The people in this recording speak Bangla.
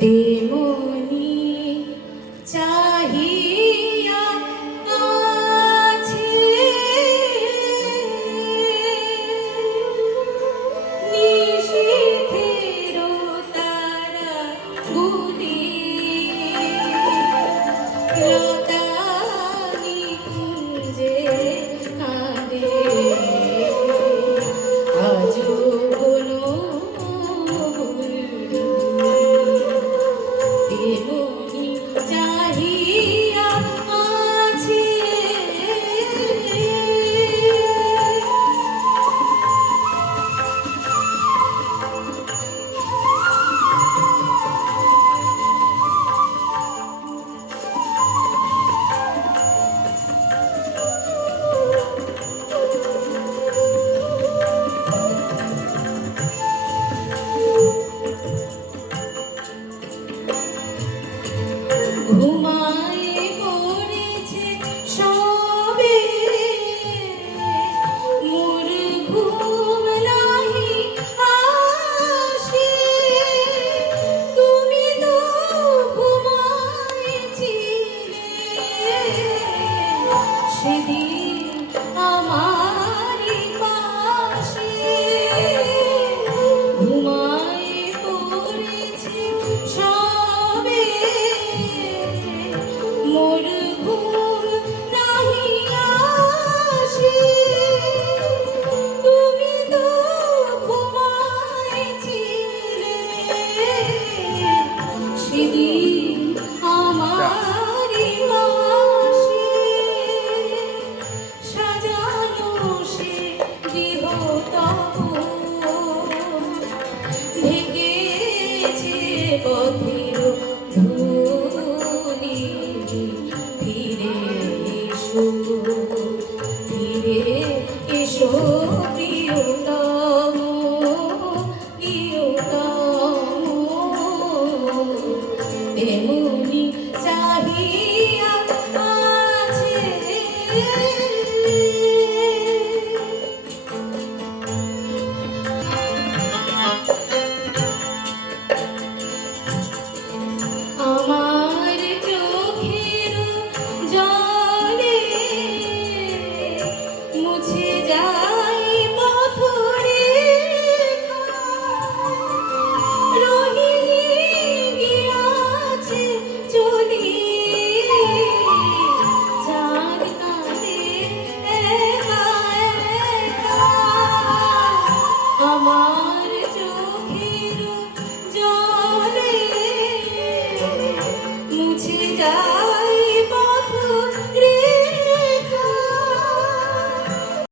tìm môi ঘুমায় পড়েছে সবে। মোর ঘুম নাহি আসে। তুমি তো ঘুমাইছিলে। সেদিন আমার পাশে। ঘুমা Oh. মুখে চাহিয়া আছে।